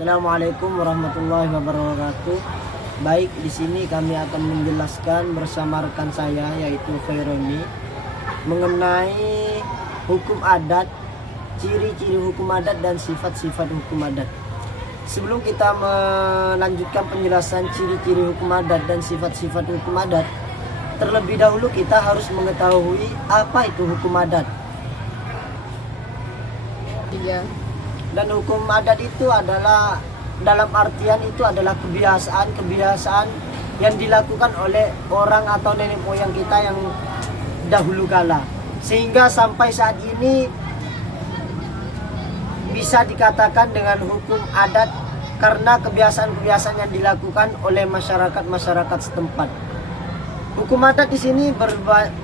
Assalamualaikum warahmatullahi wabarakatuh. Baik, di sini kami akan menjelaskan bersama rekan saya yaitu Khaironi mengenai hukum adat, ciri-ciri hukum adat dan sifat-sifat hukum adat. Sebelum kita melanjutkan penjelasan ciri-ciri hukum adat dan sifat-sifat hukum adat, terlebih dahulu kita harus mengetahui apa itu hukum adat. Iya. Dan hukum adat itu adalah, dalam artian itu adalah kebiasaan yang dilakukan oleh orang atau nenek moyang kita yang dahulu kala, sehingga sampai saat ini bisa dikatakan dengan hukum adat karena kebiasaan-kebiasaan yang dilakukan oleh masyarakat setempat. Hukum adat di sini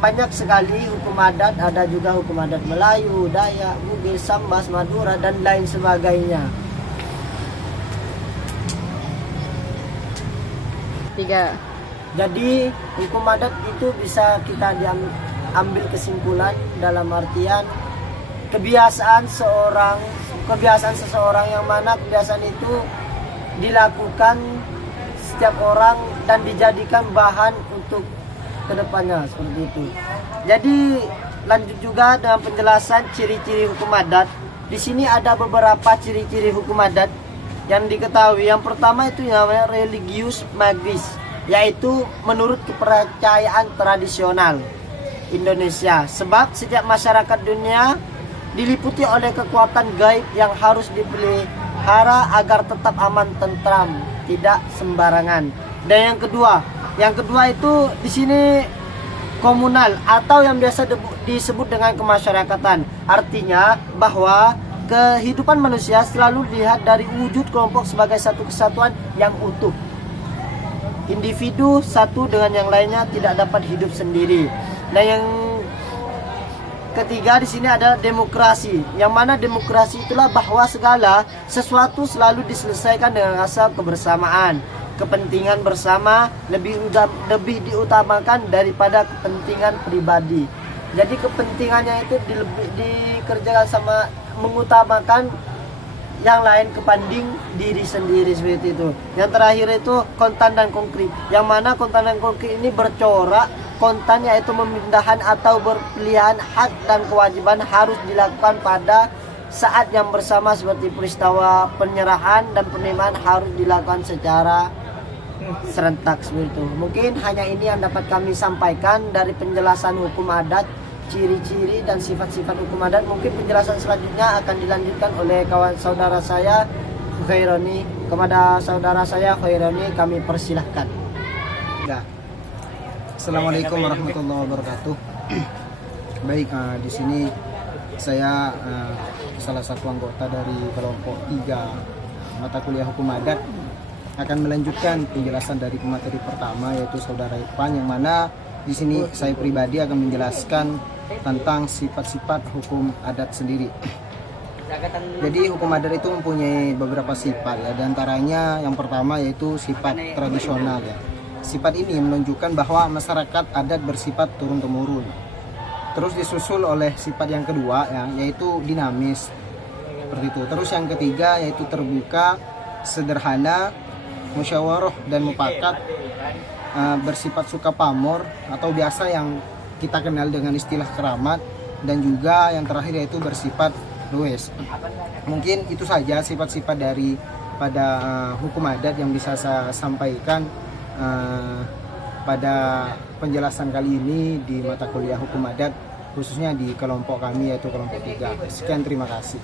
banyak sekali hukum adat, ada juga hukum adat Melayu, Dayak, Bugis, Sambas, Madura dan lain sebagainya. 3. Jadi hukum adat itu bisa kita ambil kesimpulan dalam artian kebiasaan seseorang yang mana kebiasaan itu dilakukan setiap orang dan dijadikan bahan untuk kedepannya, seperti itu. Jadi lanjut juga dengan penjelasan ciri-ciri hukum adat. Di sini ada beberapa ciri-ciri hukum adat yang diketahui. Yang pertama itu namanya religius magis, yaitu menurut kepercayaan tradisional Indonesia. Sebab setiap masyarakat dunia diliputi oleh kekuatan gaib yang harus dipelihara agar tetap aman, tentram, tidak sembarangan. Dan yang kedua itu di sini komunal atau yang biasa disebut dengan kemasyarakatan. Artinya bahwa kehidupan manusia selalu dilihat dari wujud kelompok sebagai satu kesatuan yang utuh. Individu satu dengan yang lainnya tidak dapat hidup sendiri. Dan yang ketiga di sini adalah demokrasi, yang mana demokrasi itulah bahwa segala sesuatu selalu diselesaikan dengan rasa kebersamaan. Kepentingan bersama lebih diutamakan daripada kepentingan pribadi. Jadi kepentingannya itu dikerjakan sama mengutamakan yang lain kebanding diri sendiri, seperti itu. Yang terakhir itu kontan dan konkret, yang mana kontan dan konkret ini bercorak. Kontan yaitu pemindahan atau perpilihan hak dan kewajiban harus dilakukan pada saat yang bersama, seperti peristiwa penyerahan dan penerimaan harus dilakukan secara serentak, seperti itu. Mungkin hanya ini yang dapat kami sampaikan dari penjelasan hukum adat, ciri-ciri dan sifat-sifat hukum adat. Mungkin penjelasan selanjutnya akan dilanjutkan oleh kawan saudara saya Khaironi. Kepada saudara saya Khaironi kami persilahkan. Ya. Assalamualaikum warahmatullahi wabarakatuh. Baik, di sini saya salah satu anggota dari kelompok 3 mata kuliah hukum adat akan melanjutkan penjelasan dari pemateri pertama, yaitu saudara Irfan, yang mana di sini saya pribadi akan menjelaskan tentang sifat-sifat hukum adat sendiri. Jadi hukum adat itu mempunyai beberapa sifat, ya. Di antaranya yang pertama yaitu sifat tradisional, ya. Sifat ini menunjukkan bahwa masyarakat adat bersifat turun-temurun. Terus disusul oleh sifat yang kedua, ya, yaitu dinamis, seperti itu. Terus yang ketiga yaitu terbuka, sederhana, musyawarah dan mufakat, bersifat suka pamor atau biasa yang kita kenal dengan istilah keramat. Dan juga yang terakhir yaitu bersifat luwes. Mungkin itu saja sifat-sifat dari pada hukum adat yang bisa saya sampaikan pada penjelasan kali ini di mata kuliah hukum adat, khususnya di kelompok kami yaitu kelompok 3. Sekian, terima kasih.